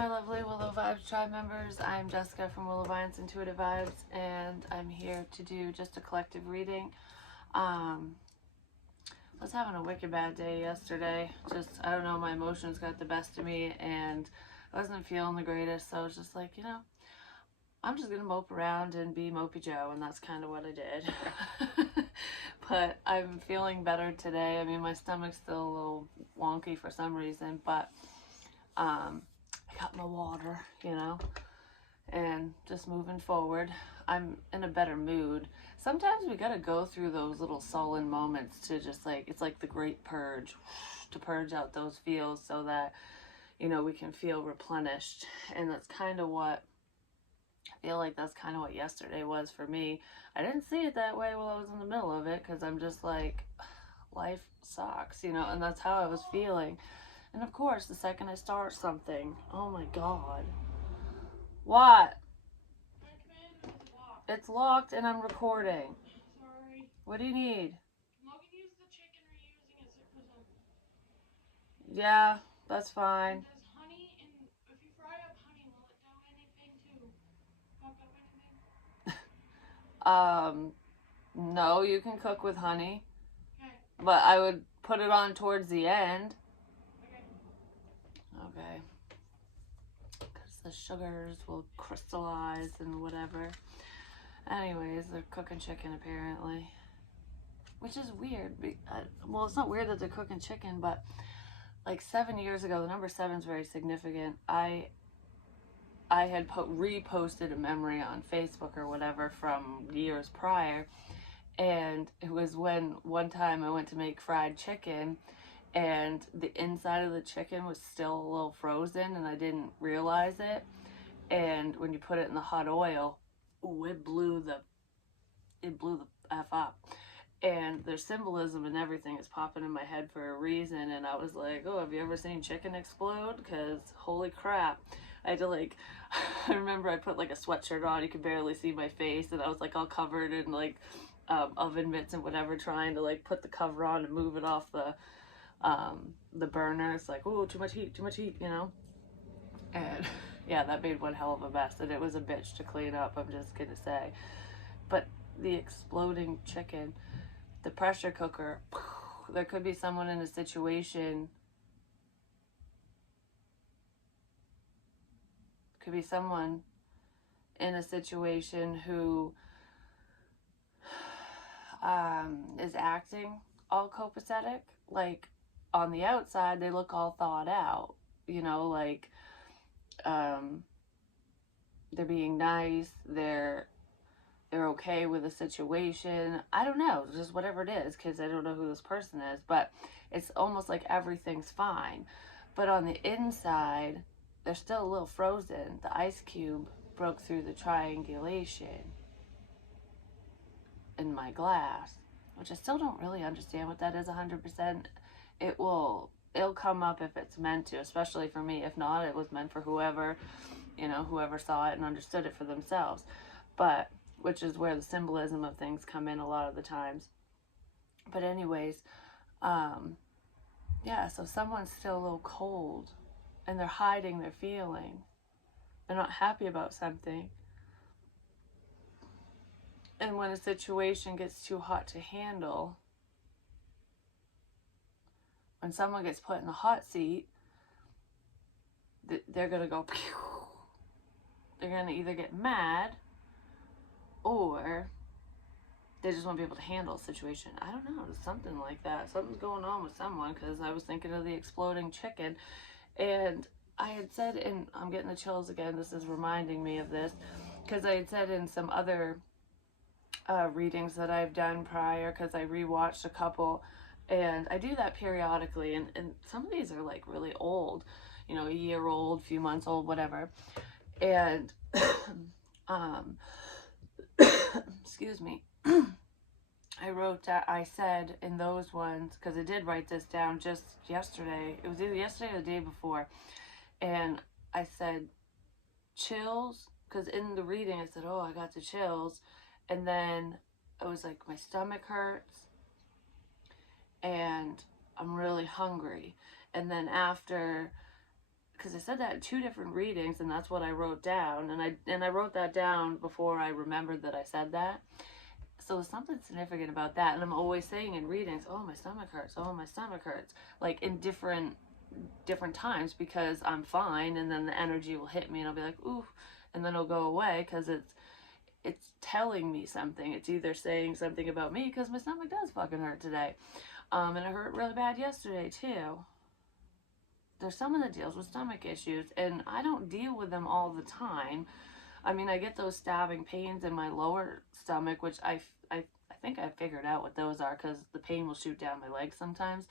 my lovely Willow Vibes Tribe members. I'm Jessica from Willow Vines Intuitive Vibes, and I'm here to do just a collective reading. I was having a wicked bad day yesterday. I don't know, my emotions got the best of me, and I wasn't feeling the greatest, so I was just like, I'm just going to mope around and be Mopey Joe, and that's kind of what I did. But I'm feeling better today. I mean, my stomach's still a little wonky for some reason, but I got my water, and just moving forward. I'm in a better mood. Sometimes we gotta go through those little sullen moments to just it's like the great purge, to purge out those feels so that, we can feel replenished. And that's kind of what, I feel like that's kind of what yesterday was for me. I didn't see it that way while I was in the middle of it, because I'm just like, life sucks, and that's how I was feeling. And of course, the second I start something, oh my God. What? It's locked and I'm recording. Sorry. What do you need? Can Logan use the chicken or are you using it for some? Yeah, that's fine. And does honey, and if you fry up honey, will it do anything to fuck up anything? No, you can cook with honey. Okay. But I would put it on towards the end. Okay. Okay. Because the sugars will crystallize and whatever. Anyways, they're cooking chicken apparently. Which is weird. Well, it's not weird that they're cooking chicken, but like 7 years ago, the number 7 is very significant. I had reposted a memory on Facebook or whatever from years prior, and it was when one time I went to make fried chicken, and the inside of the chicken was still a little frozen, and I didn't realize it. And when you put it in the hot oil, ooh, it blew the F up. And there's symbolism and everything is popping in my head for a reason. And I was like, oh, have you ever seen chicken explode? Because holy crap. I had to I remember I put a sweatshirt on. You could barely see my face. And I was all covered in oven mitts and whatever, trying to put the cover on and move it off the burner. It's like, oh, too much heat, And yeah, that made one hell of a mess. And it was a bitch to clean up, I'm just going to say. But the exploding chicken, the pressure cooker, there could be someone in a situation, who is acting all copacetic. On the outside, they look all thought out, they're being nice, they're okay with the situation. I don't know, just whatever it is, because I don't know who this person is, but it's almost like everything's fine. But on the inside, they're still a little frozen. The ice cube broke through the triangulation in my glass, which I still don't really understand what that is 100%. It'll come up if it's meant to, especially for me. If not, it was meant for whoever, whoever saw it and understood it for themselves. But which is where the symbolism of things come in a lot of the times. But anyways, yeah, so someone's still a little cold, and they're hiding their feeling. They're not happy about something. And when a situation gets too hot to handle, when someone gets put in the hot seat, they're going to go, pew. They're going to either get mad, or they just won't be able to handle a situation. I don't know, it's something like that. Something's going on with someone, because I was thinking of the exploding chicken. And I had said, and I'm getting the chills again, this is reminding me of this, because I had said in some other readings that I've done prior, because I rewatched a couple, and I do that periodically, and some of these are really old, a year old, few months old, whatever. And excuse me, I said in those ones, because I did write this down just yesterday, it was either yesterday or the day before, and I said chills, because in the reading I said, oh, I got the chills, and then I was like, my stomach hurts, and I'm really hungry. And then after because I said that in 2 different readings, and that's what I wrote down, and I wrote that down before I remembered that I said that. So there's something significant about that, and I'm always saying in readings, oh, my stomach hurts, oh, my stomach hurts, like in different times, because I'm fine, and then the energy will hit me and I'll be like, ooh, and then it'll go away, because it's telling me something. It's either saying something about me, because my stomach does fucking hurt today, and it hurt really bad yesterday too. There's someone that deals with stomach issues, and I don't deal with them all the time. I mean, I get those stabbing pains in my lower stomach, which I think I figured out what those are, because the pain will shoot down my legs sometimes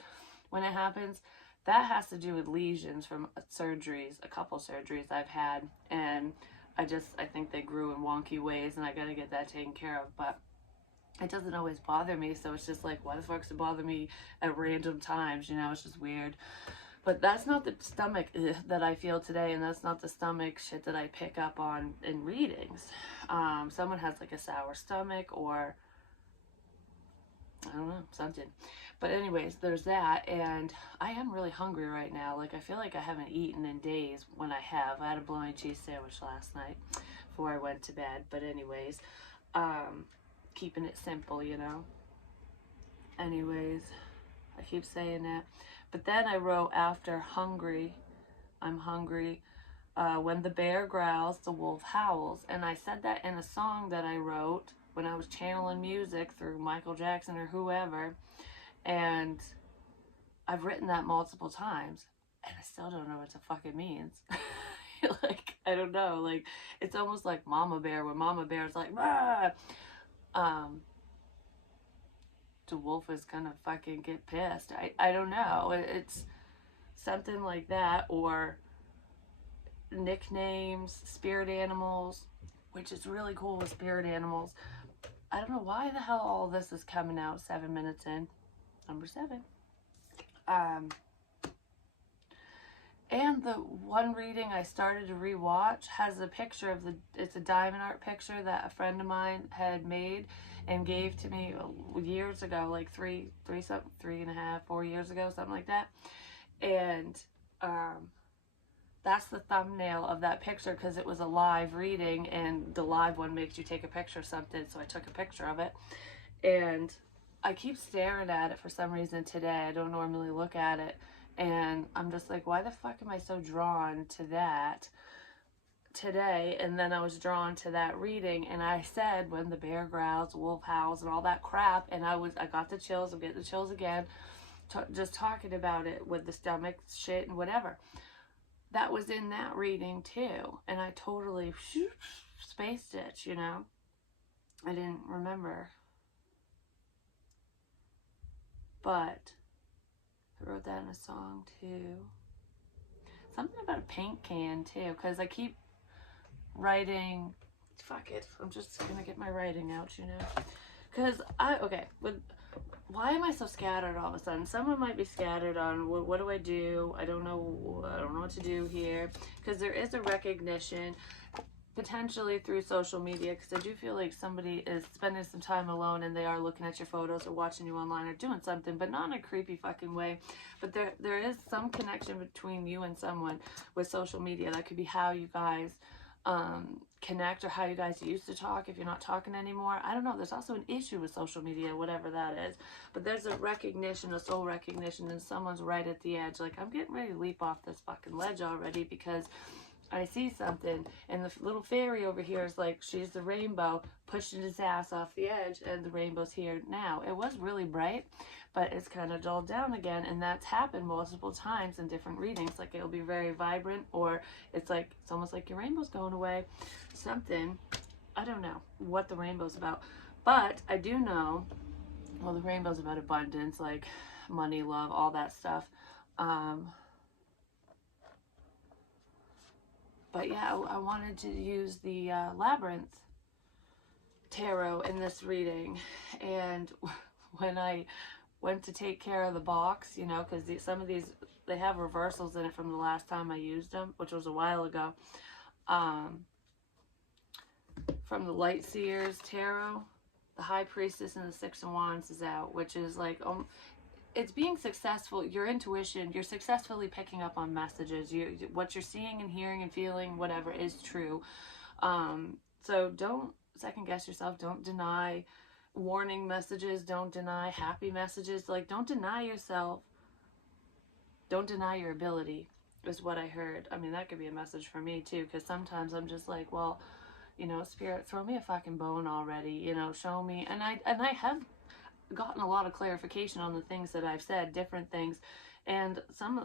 when it happens. That has to do with lesions from surgeries, a couple surgeries I've had, and I think they grew in wonky ways, and I gotta get that taken care of. But it doesn't always bother me, so it's just like, why the fuck's it bother me at random times, you know? It's just weird. But that's not the stomach that I feel today, and that's not the stomach shit that I pick up on in readings. Someone has like a sour stomach, or I don't know, something. But anyways, there's that, and I am really hungry right now. Like, I feel like I haven't eaten in days when I have. I had a bologna cheese sandwich last night before I went to bed. But anyways, keeping it simple, you know. Anyways, I keep saying that. But then I wrote after hungry, I'm hungry. When the bear growls, the wolf howls. And I said that in a song that I wrote when I was channeling music through Michael Jackson or whoever. And I've written that multiple times, and I still don't know what the fuck it means. Like, I don't know. Like, it's almost like Mama Bear, when Mama Bear's like, ah! The wolf is gonna fucking get pissed. I don't know. It's something like that, or nicknames, spirit animals, which is really cool with spirit animals. I don't know why the hell all this is coming out 7 minutes in. Number 7. And the one reading I started to rewatch has a picture of it's a diamond art picture that a friend of mine had made and gave to me years ago, like 3.5, 4 years ago, something like that. And that's the thumbnail of that picture, because it was a live reading, and the live one makes you take a picture of something, so I took a picture of it. And I keep staring at it for some reason today. I don't normally look at it. And I'm just like, why the fuck am I so drawn to that today? And then I was drawn to that reading, and I said, when the bear growls, the wolf howls, and all that crap. And I got the chills. I'm getting the chills again, just talking about it with the stomach shit and whatever. That was in that reading too. And I totally spaced it, you know? I didn't remember. But I wrote that in a song too. Something about a paint can too, because I keep writing. Fuck it. I'm just gonna get my writing out, you know. Because why am I so scattered all of a sudden? Someone might be scattered on what do I do? I don't know what to do here. Because there is a recognition, potentially through social media, because I do feel like somebody is spending some time alone, and they are looking at your photos or watching you online or doing something, but not in a creepy fucking way. But there is some connection between you and someone with social media. That could be how you guys connect, or how you guys used to talk if you're not talking anymore. I don't know. There's also an issue with social media, whatever that is. But there's a recognition, a soul recognition, and someone's right at the edge. Like, I'm getting ready to leap off this fucking ledge already, because I see something, and the little fairy over here is like, she's the rainbow pushing his ass off the edge, and the rainbow's here now. It was really bright, but it's kind of dulled down again, and that's happened multiple times in different readings. Like, it'll be very vibrant, or it's almost like your rainbow's going away. Something. I don't know what the rainbow's about, but I do know, well, the rainbow's about abundance, like money, love, all that stuff. But yeah, I wanted to use the Labyrinth Tarot in this reading. And when I went to take care of the box, you know, because some of these, they have reversals in it from the last time I used them, which was a while ago. From the Light Seers Tarot, the High Priestess and the Six of Wands is out, which is like, it's being successful. Your intuition, you're successfully picking up on messages. What you're seeing and hearing and feeling, whatever, is true. So don't second guess yourself. Don't deny warning messages. Don't deny happy messages. Like, don't deny yourself. Don't deny your ability, is what I heard. I mean, that could be a message for me too, because sometimes I'm just like, well, you know, Spirit, throw me a fucking bone already, you know, show me. And I have gotten a lot of clarification on the things that I've said, different things. And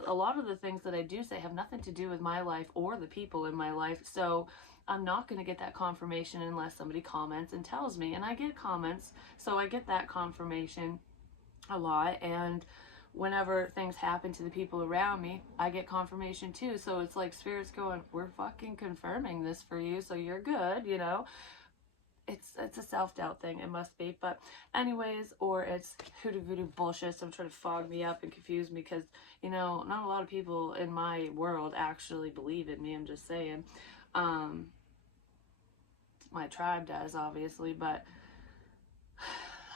a lot of the things that I do say have nothing to do with my life or the people in my life. So I'm not going to get that confirmation unless somebody comments and tells me. And I get comments, so I get that confirmation a lot. And whenever things happen to the people around me, I get confirmation too. So it's like Spirit's going, we're fucking confirming this for you, so you're good, you know. It's a self-doubt thing, it must be. But anyways, or it's hoodoo voodoo bullshit. So I'm trying to fog me up and confuse me, because, you know, not a lot of people in my world actually believe in me. I'm just saying. My tribe does, obviously, but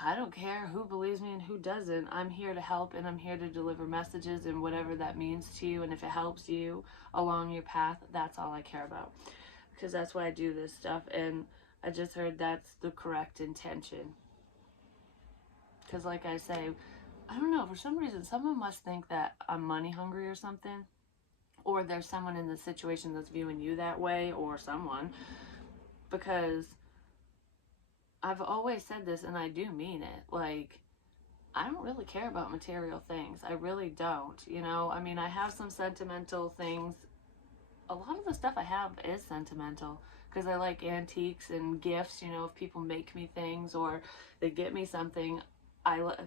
I don't care who believes me and who doesn't. I'm here to help, and I'm here to deliver messages, and whatever that means to you. And if it helps you along your path, that's all I care about, because that's why I do this stuff. And I just heard that's the correct intention. Because like I say, I don't know, for some reason, someone must think that I'm money hungry or something. Or there's someone in the situation that's viewing you that way, or someone. Because I've always said this, and I do mean it. Like, I don't really care about material things. I really don't, you know? I mean, I have some sentimental things. A lot of the stuff I have is sentimental, because I like antiques and gifts. You know, if people make me things or they get me something,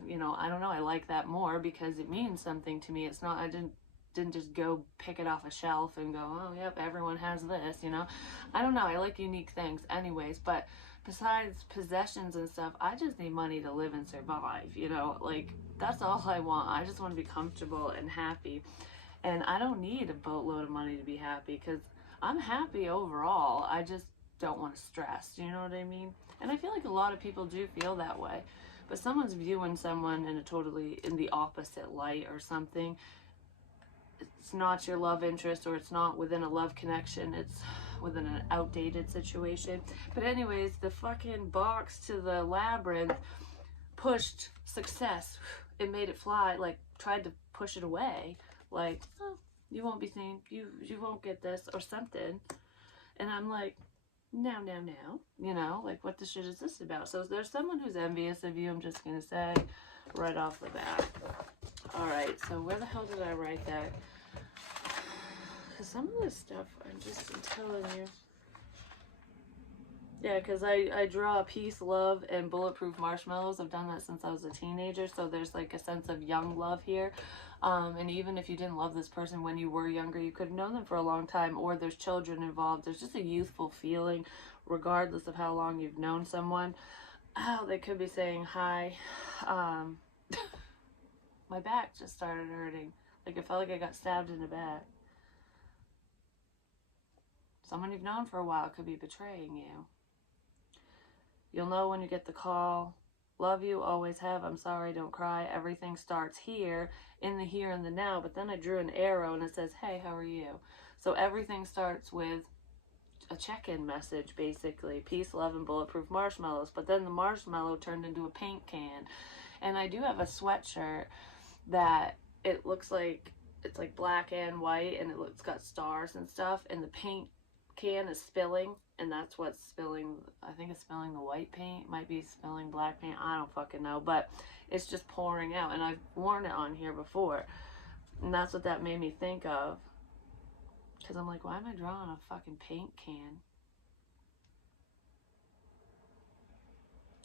you know, I don't know, I like that more because it means something to me. It's not, I didn't just go pick it off a shelf and go, oh yep, everyone has this, you know. I don't know, I like unique things anyways. But besides possessions and stuff, I just need money to live and survive, you know. Like, that's all I want. I just want to be comfortable and happy. And I don't need a boatload of money to be happy, because I'm happy overall. I just don't want to stress. You know what I mean? And I feel like a lot of people do feel that way. But someone's viewing someone in the opposite light or something. It's not your love interest, or it's not within a love connection. It's within an outdated situation. But anyways, the fucking box to the labyrinth pushed success. It made it fly, like tried to push it away. Like, oh, you won't be seen, you won't get this or something. And I'm like, no, you know, like, what the shit is this about? So there's someone who's envious of you, I'm just gonna say right off the bat. All right, so where the hell did I write that? Because some of this stuff I'm telling you. Yeah, because I draw peace, love, and bulletproof marshmallows. I've done that since I was a teenager, so there's like a sense of young love here. And even if you didn't love this person when you were younger, you could have known them for a long time, or there's children involved. There's just a youthful feeling, regardless of how long you've known someone. Oh, they could be saying hi. My back just started hurting. Like, it felt like I got stabbed in the back. Someone you've known for a while could be betraying you. You'll know when you get the call. Love you, always have, I'm sorry, don't cry. Everything starts here, in the here and the now. But then I drew an arrow and it says, hey, how are you? So everything starts with a check-in message, basically. Peace, love, and bulletproof marshmallows. But then the marshmallow turned into a paint can. And I do have a sweatshirt that it looks like, it's like black and white, and it's got stars and stuff. And the paint can is spilling, and that's what's spilling. I think it's spilling the white paint, might be spilling black paint, I don't fucking know, but it's just pouring out. And I've worn it on here before, and that's what that made me think of, because I'm like, why am I drawing a fucking paint can?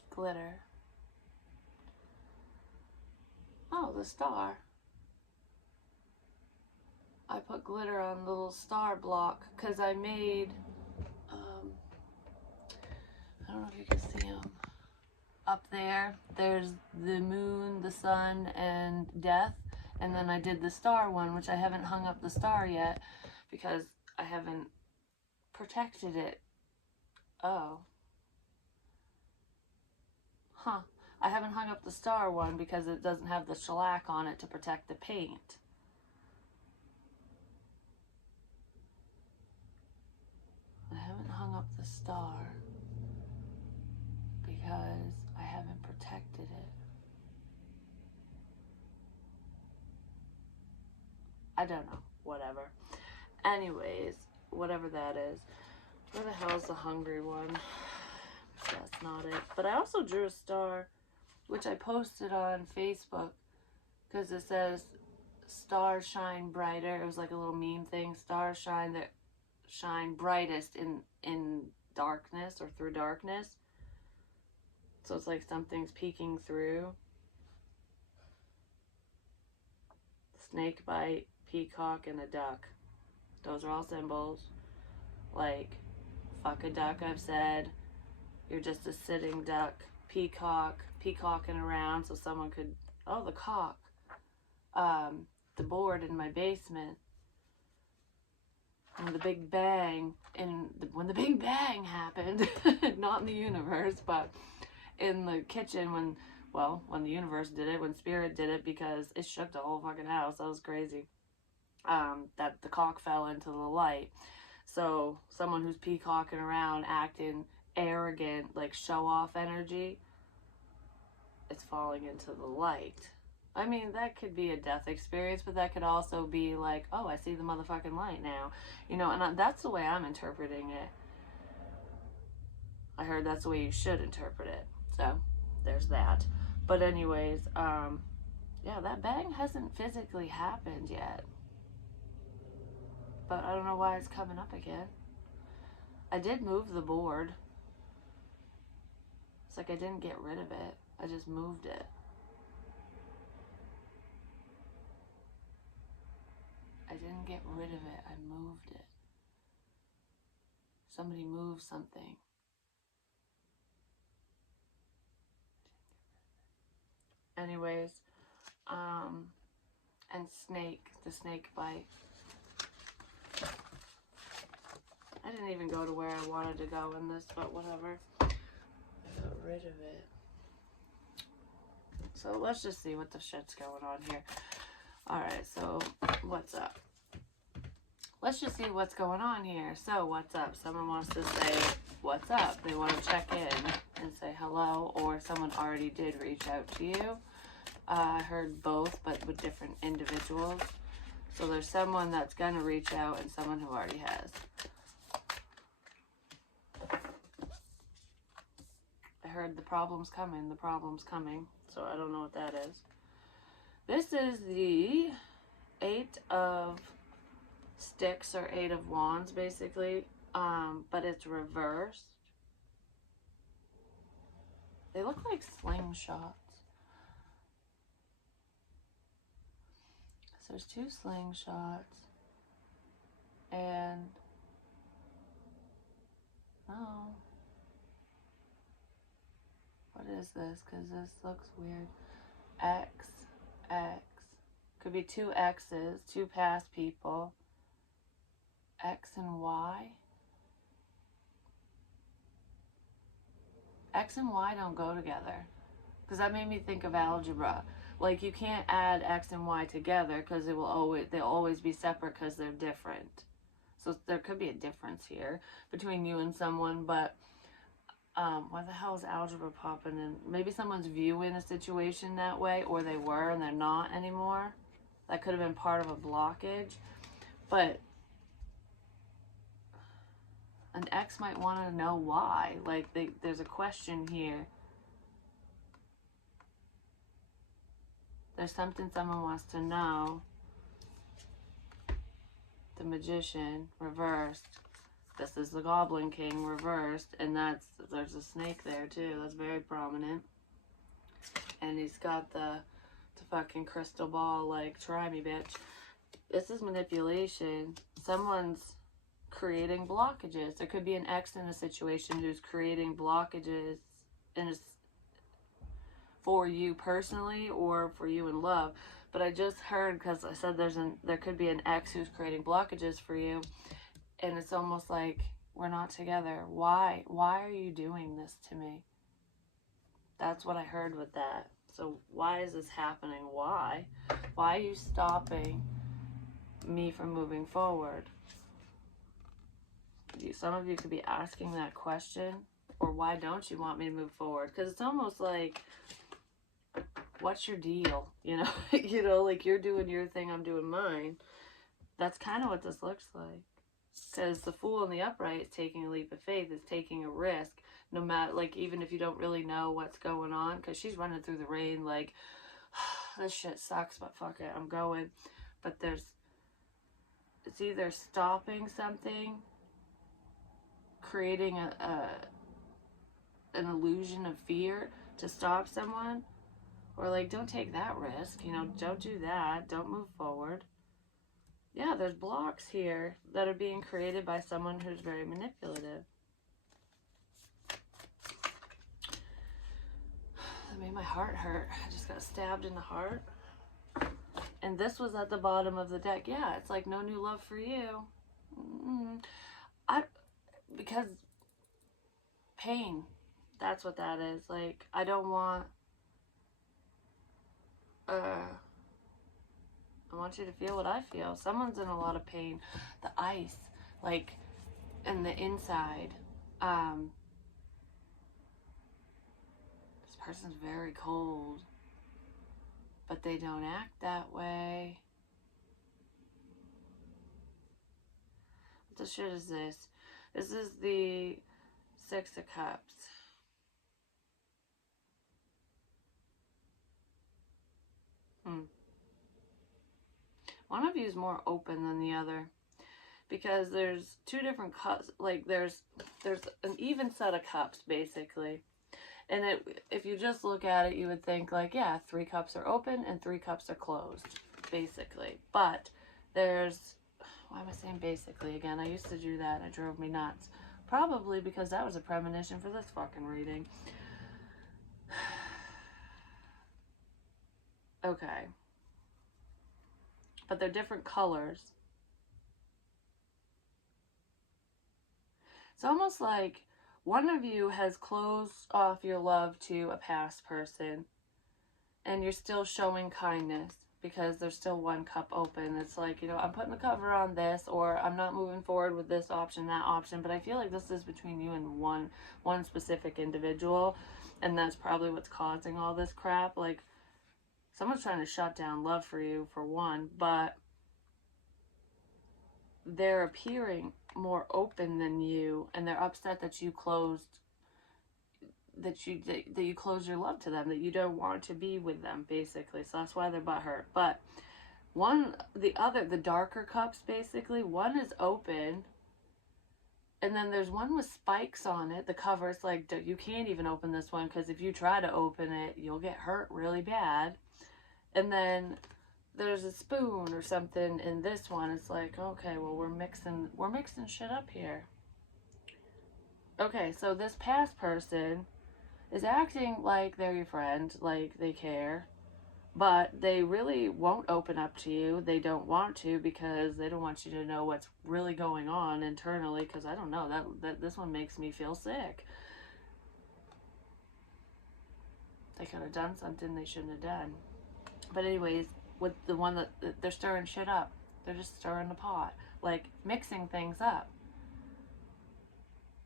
Glitter. Oh, the star. I put glitter on the little star block because I made, I don't know if you can see them. Up there, there's the moon, the sun, and death. And then I did the star one, which I haven't hung up the star yet because I haven't protected it. Oh. Huh. I haven't hung up the star one because it doesn't have the shellac on it to protect the paint. I haven't hung up the star because I haven't protected it. I don't know. Whatever. Anyways, whatever that is. Where the hell's the hungry one? That's not it. But I also drew a star, which I posted on Facebook because it says stars shine brighter. It was like a little meme thing. Stars shine brightest in darkness or through darkness. So it's like something's peeking through. Snake bite, peacock, and a duck. Those are all symbols. Like, fuck a duck, I've said. You're just a sitting duck. Peacock, peacocking around so someone could... Oh, the cock. The board in my basement. When the Big Bang... when the Big Bang happened, not in the universe, but in the kitchen when the universe did it, when Spirit did it, because it shook the whole fucking house. That was crazy. That the cock fell into the light. So someone who's peacocking around, acting arrogant, like show-off energy, it's falling into the light. I mean, that could be a death experience, but that could also be like, oh, I see the motherfucking light now. You know, and that's the way I'm interpreting it. I heard that's the way you should interpret it. So, there's that. But anyways, yeah, that bang hasn't physically happened yet. But I don't know why it's coming up again. I did move the board. It's like I didn't get rid of it. I just moved it. I didn't get rid of it. I moved it. Somebody moved something. Anyways, and snake, the snake bite. I didn't even go to where I wanted to go in this, but whatever. I got rid of it. So let's just see what the shit's going on here. Alright, so what's up? Let's just see what's going on here. So what's up? Someone wants to say what's up. They want to check in and say hello, or someone already did reach out to you. I heard both, but with different individuals. So there's someone that's going to reach out and someone who already has. I heard the problem's coming, so I don't know what that is. This is the 8 of Sticks or 8 of Wands, basically, but it's reversed. They look like slingshots. So there's 2 slingshots, and oh. What is this? Because this looks weird. X. Could be 2 X's, 2 past people. X and Y. X and Y don't go together. Because that made me think of algebra. Like, you can't add X and Y together because they'll always be separate because they're different. So there could be a difference here between you and someone, but why the hell is algebra popping in? Maybe someone's viewing a situation that way, or they were and they're not anymore. That could have been part of a blockage. But an ex might want to know why. Like, there's a question here. There's something someone wants to know. The Magician, reversed. This is the Goblin King reversed, and there's a snake there too. That's very prominent. And he's got the fucking crystal ball, like, try me, bitch. This is manipulation. Someone's creating blockages. There could be an ex in a situation who's creating blockages for you personally or for you in love. But I just heard, because I said there could be an ex who's creating blockages for you. And it's almost like, we're not together. Why? Why are you doing this to me? That's what I heard with that. So why is this happening? Why? Why are you stopping me from moving forward? Some of you could be asking that question, or why don't you want me to move forward? Because it's almost like, what's your deal? You know, you know, like you're doing your thing, I'm doing mine. That's kind of what this looks like. Because the Fool in the upright is taking a leap of faith, is taking a risk, no matter, like, even if you don't really know what's going on, because she's running through the rain, like, this shit sucks, but fuck it, I'm going. But it's either stopping something, creating an illusion of fear to stop someone, or like, don't take that risk, you know, don't do that, don't move forward. Yeah, there's blocks here that are being created by someone who's very manipulative. That made my heart hurt. I just got stabbed in the heart. And this was at the bottom of the deck. Yeah, it's like, no new love for you. Because pain, that's what that is. Like, I don't want, I want you to feel what I feel. Someone's in a lot of pain. The ice, like, and the inside. This person's very cold, but they don't act that way. What the shit is this? This is the Six of Cups. One of you is more open than the other, because there's two different cups. Like, there's an even set of cups, basically. And if you just look at it, you would think, like, yeah, 3 cups are open and 3 cups are closed, basically. But there's, why am I saying basically again? I used to do that. It drove me nuts. Probably because that was a premonition for this fucking reading. Okay. But they're different colors. It's almost like one of you has closed off your love to a past person, and you're still showing kindness because there's still 1 cup open. It's like, you know, I'm putting the cover on this, or I'm not moving forward with this option, that option. But I feel like this is between you and one specific individual, and that's probably what's causing all this crap. Like, someone's trying to shut down love for you, for one, but they're appearing more open than you, and they're upset that you closed, that you closed your love to them, that you don't want to be with them, basically. So that's why they're butthurt. But the darker cups, basically, one is open, and then there's one with spikes on it. The cover, it's like, you can't even open this one, because if you try to open it, you'll get hurt really bad. And then there's a spoon or something in this one. It's like, okay, well, we're mixing shit up here. Okay, so this past person is acting like they're your friend, like they care, but they really won't open up to you. They don't want to, because they don't want you to know what's really going on internally, because I don't know, that this one makes me feel sick. They could have done something they shouldn't have done. But anyways, with the one that they're stirring shit up, they're just stirring the pot, like mixing things up,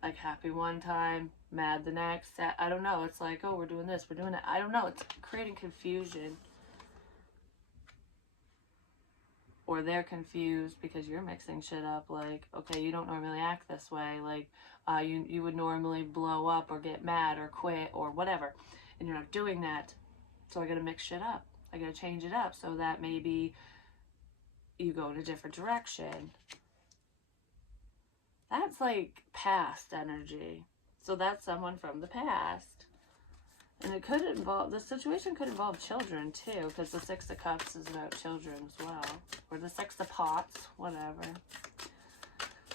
like happy one time, mad the next. I don't know, it's like, oh, we're doing this, we're doing that. I don't know, it's creating confusion, or they're confused because you're mixing shit up. Like, okay, you don't normally act this way, like you would normally blow up or get mad or quit or whatever, and you're not doing that. So I gotta mix shit up, I gotta change it up, so that maybe you go in a different direction. That's like past energy. So that's someone from the past. And it could involve, the situation could involve children too, because the Six of Cups is about children as well. Or the Six of Pots, whatever.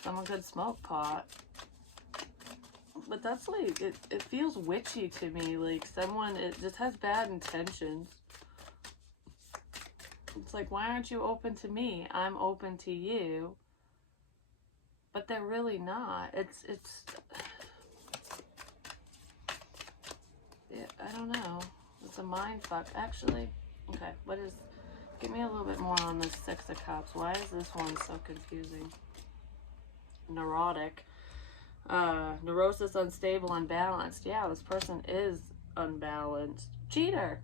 Someone could smoke pot. But that's like, it feels witchy to me. Like someone, it just has bad intentions. It's like, why aren't you open to me? I'm open to you. But they're really not. It's I don't know. It's a mind fuck. Actually, okay, what is... Give me a little bit more on this Six of Cups. Why is this one so confusing? Neurotic. Neurosis, unstable, unbalanced. Yeah, this person is unbalanced. Cheater.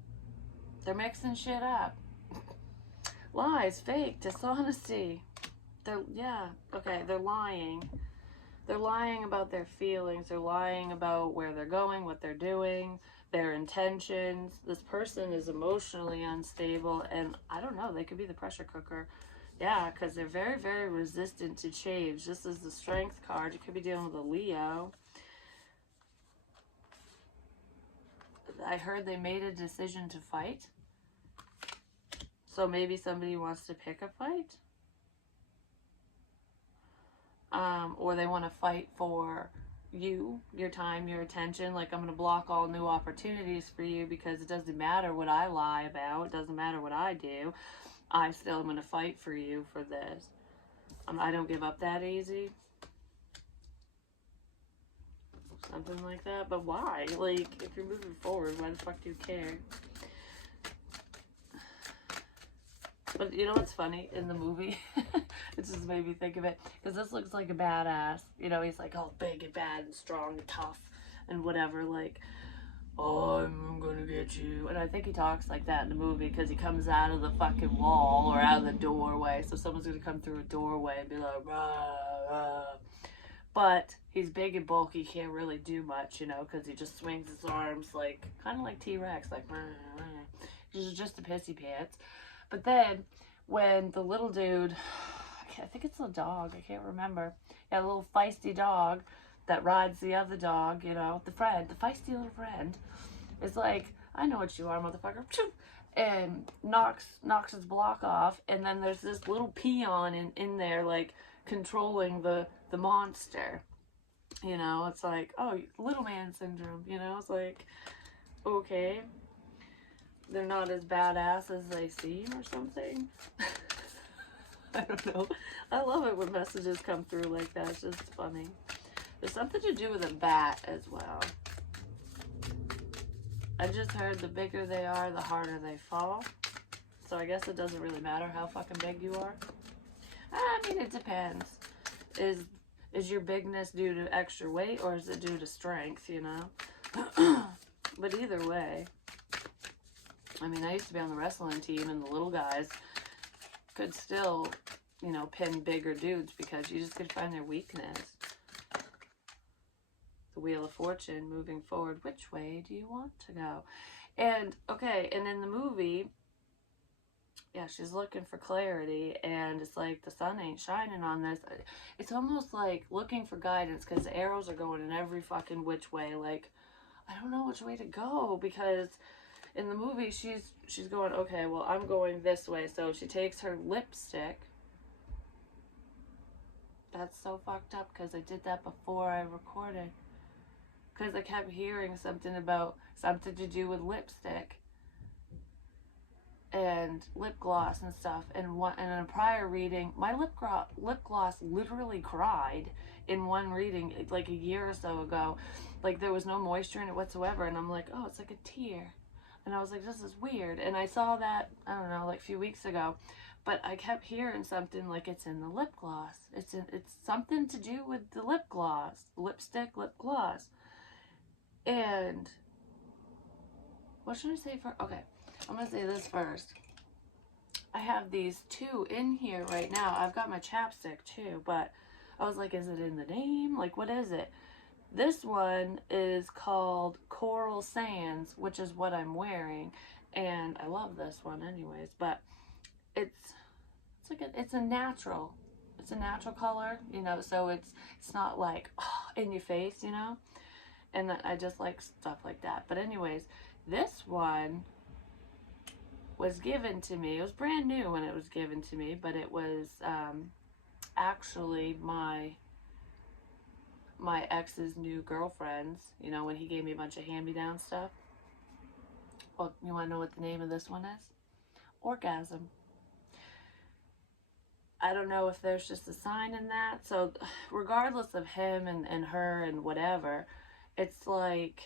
They're mixing shit up. Lies, fake, dishonesty. They're lying. They're lying about their feelings. They're lying about where they're going, what they're doing, their intentions. This person is emotionally unstable, and I don't know, they could be the pressure cooker. Yeah, because they're very, very resistant to change. This is the Strength card. You could be dealing with a Leo. I heard they made a decision to fight. So maybe somebody wants to pick a fight. Or they want to fight for you, your time, your attention. Like, I'm going to block all new opportunities for you because it doesn't matter what I lie about. It doesn't matter what I do. I still am going to fight for you for this. I don't give up that easy. Something like that. But why? Like, if you're moving forward, why the fuck do you care? But you know what's funny in the movie? It just made me think of it. Because this looks like a badass. You know, he's like all big and bad and strong and tough and whatever. Like, oh, I'm gonna get you. And I think he talks like that in the movie because he comes out of the fucking wall or out of the doorway. So someone's gonna come through a doorway and be like, rah, rah. But he's big and bulky, can't really do much, you know, because he just swings his arms like, kind of like T-Rex, like, rah, rah. He's just a pissy pants. But then, when the little dude, I think it's a dog, I can't remember. Yeah, a little feisty dog that rides the other dog, you know, the feisty little friend, is like, I know what you are, motherfucker. And knocks his block off, and then there's this little peon in there, like, controlling the monster. You know, it's like, oh, little man syndrome, you know? It's like, okay. They're not as badass as they seem or something. I don't know. I love it when messages come through like that. It's just funny. There's something to do with a bat as well. I just heard the bigger they are, the harder they fall. So I guess it doesn't really matter how fucking big you are. I mean, it depends. Is your bigness due to extra weight or is it due to strength, you know? But either way. I mean, I used to be on the wrestling team, and the little guys could still, you know, pin bigger dudes because you just could find their weakness. The Wheel of Fortune, moving forward. Which way do you want to go? And, okay, and in the movie, yeah, she's looking for clarity, and it's like the sun ain't shining on this. It's almost like looking for guidance because the arrows are going in every fucking which way. Like, I don't know which way to go because... In the movie, she's going, okay, well, I'm going this way. So she takes her lipstick. That's so fucked up because I did that before I recorded. Because I kept hearing something about something to do with lipstick. And lip gloss and stuff. And in a prior reading, my lip gloss literally cried in one reading like a year or so ago. Like there was no moisture in it whatsoever. And I'm like, oh, it's like a tear. And I was like, this is weird. And I saw that, I don't know, like a few weeks ago. But I kept hearing something like it's in the lip gloss. It's something to do with the lip gloss. Lipstick, lip gloss. And what should I say first? Okay, I'm going to say this first. I have these two in here right now. I've got my chapstick too. But I was like, is it in the name? Like, what is it? This one is called Coral Sands, which is what I'm wearing, and I love this one anyways, but it's a natural color, you know, so it's not like in your face, you know, and I just like stuff like that. But anyways, this one was given to me. It was brand new when it was given to me, but it was actually my ex's new girlfriend's, you know, when he gave me a bunch of hand-me-down stuff. Well, you want to know what the name of this one is? Orgasm. I don't know if there's just a sign in that. So regardless of him and her and whatever, it's like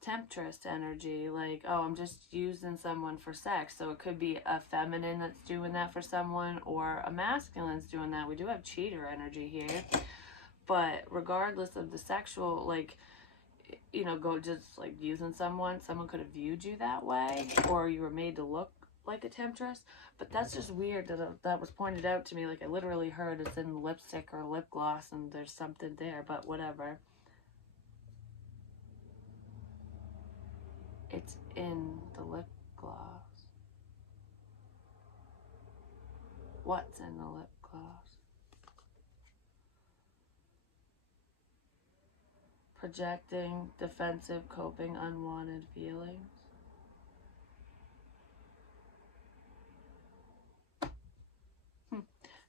temptress energy, like, oh, I'm just using someone for sex. So it could be a feminine that's doing that for someone, or a masculine's doing that. We do have cheater energy here, but regardless of the sexual, like, you know, go just like using someone could have viewed you that way, or you were made to look like a temptress. But that's just weird that was pointed out to me. Like, I literally heard it's in lipstick or lip gloss and there's something there, but whatever. It's in the lip gloss. What's in the lip gloss? Projecting, defensive, coping, unwanted feelings.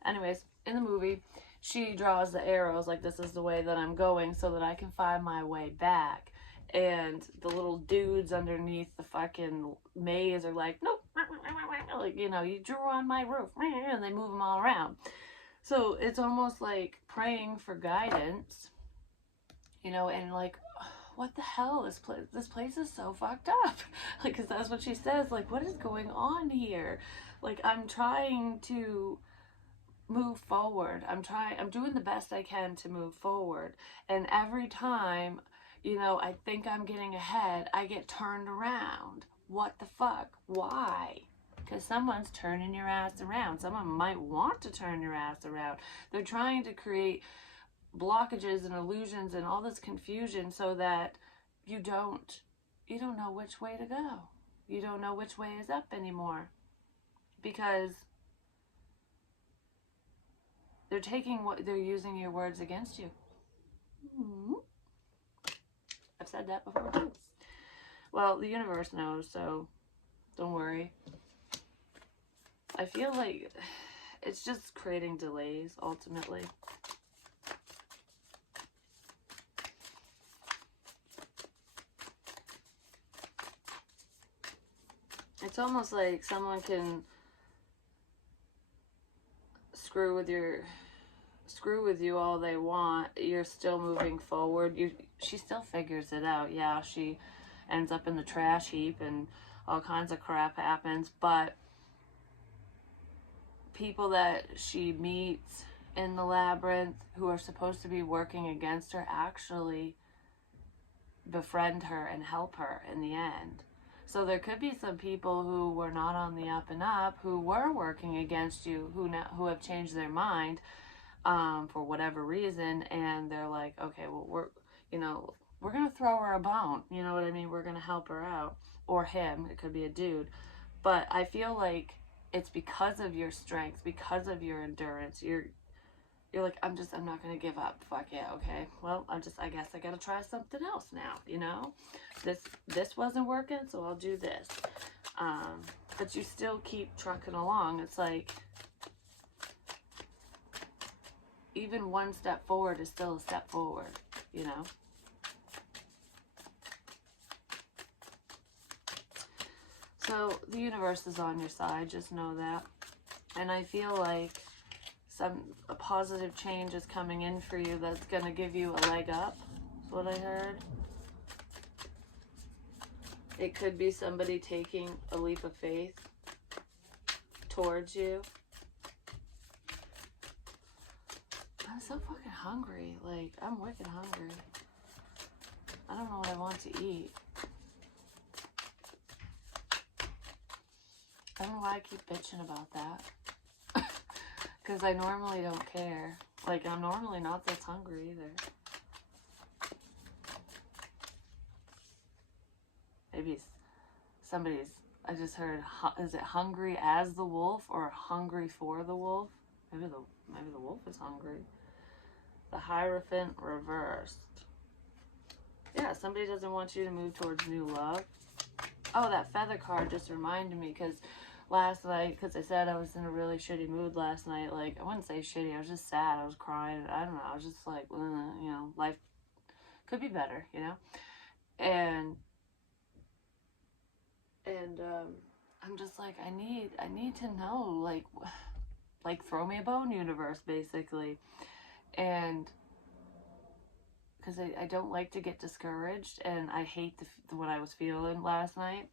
Anyways, in the movie, she draws the arrows like, this is the way that I'm going so that I can find my way back. And the little dudes underneath the fucking maze are like, nope, like, you know, you drew on my roof, and they move them all around. So it's almost like praying for guidance, you know, and like, what the hell, this place is so fucked up. Like, because that's what she says, like, what is going on here? Like, I'm trying to move forward. I'm doing the best I can to move forward. And every time, you know, I think I'm getting ahead, I get turned around. What the fuck? Why? Because someone's turning your ass around. Someone might want to turn your ass around. They're trying to create blockages and illusions and all this confusion so that you don't know which way to go. You don't know which way is up anymore. Because they're using your words against you. I've said that before too. Well, the universe knows, so don't worry. I feel like it's just creating delays, ultimately. It's almost like someone can screw with you all they want. You're still moving forward. She still figures it out. Yeah, she ends up in the trash heap and all kinds of crap happens, but people that she meets in the labyrinth who are supposed to be working against her actually befriend her and help her in the end. So there could be some people who were not on the up and up, who were working against you, who have changed their mind for whatever reason, and they're like, okay, well, we're gonna throw her a bone. You know what I mean? We're gonna help her out, or him. It could be a dude, but I feel like it's because of your strength, because of your endurance. You're like, I'm not gonna give up. Fuck yeah, okay. Well, I guess I gotta try something else now, you know? This wasn't working, so I'll do this. But you still keep trucking along. It's like, even one step forward is still a step forward, you know? So the universe is on your side, just know that. And I feel like a positive change is coming in for you that's going to give you a leg up. That's what I heard. It could be somebody taking a leap of faith towards you. I'm so fucking hungry. Like, I'm wicked hungry. I don't know what I want to eat. I don't know why I keep bitching about that. Because I normally don't care. Like, I'm normally not this hungry either. Maybe I just heard, is it hungry as the wolf or hungry for the wolf? Maybe the wolf is hungry. The Hierophant reversed. Yeah, somebody doesn't want you to move towards new love. Oh, that feather card just reminded me, because last night, because I said I was in a really shitty mood last night. Like, I wouldn't say shitty, I was just sad. I was crying. I don't know. I was just like, you know, life could be better, you know? And I'm just like, I need to know, like throw me a bone, universe, basically. And because I don't like to get discouraged, and I hate what I was feeling last night.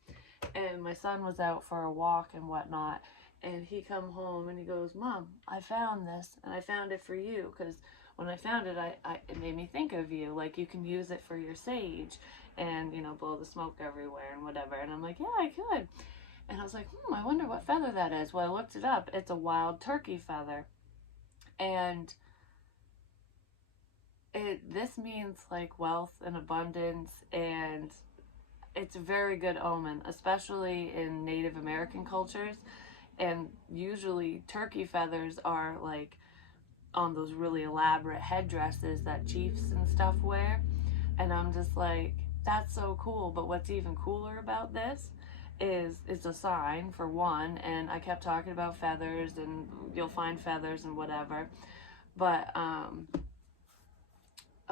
And my son was out for a walk and whatnot, and he come home and he goes, Mom, I found this, and I found it for you, because when I found it, it made me think of you. Like, you can use it for your sage and, you know, blow the smoke everywhere and whatever. And I'm like, yeah, I could. And I was like, I wonder what feather that is. Well, I looked it up. It's a wild turkey feather. And this means like wealth and abundance, and it's a very good omen, especially in Native American cultures. And usually turkey feathers are like on those really elaborate headdresses that chiefs and stuff wear. And I'm just like, that's so cool. But what's even cooler about this is it's a sign, for one. And I kept talking about feathers, and you'll find feathers and whatever. But I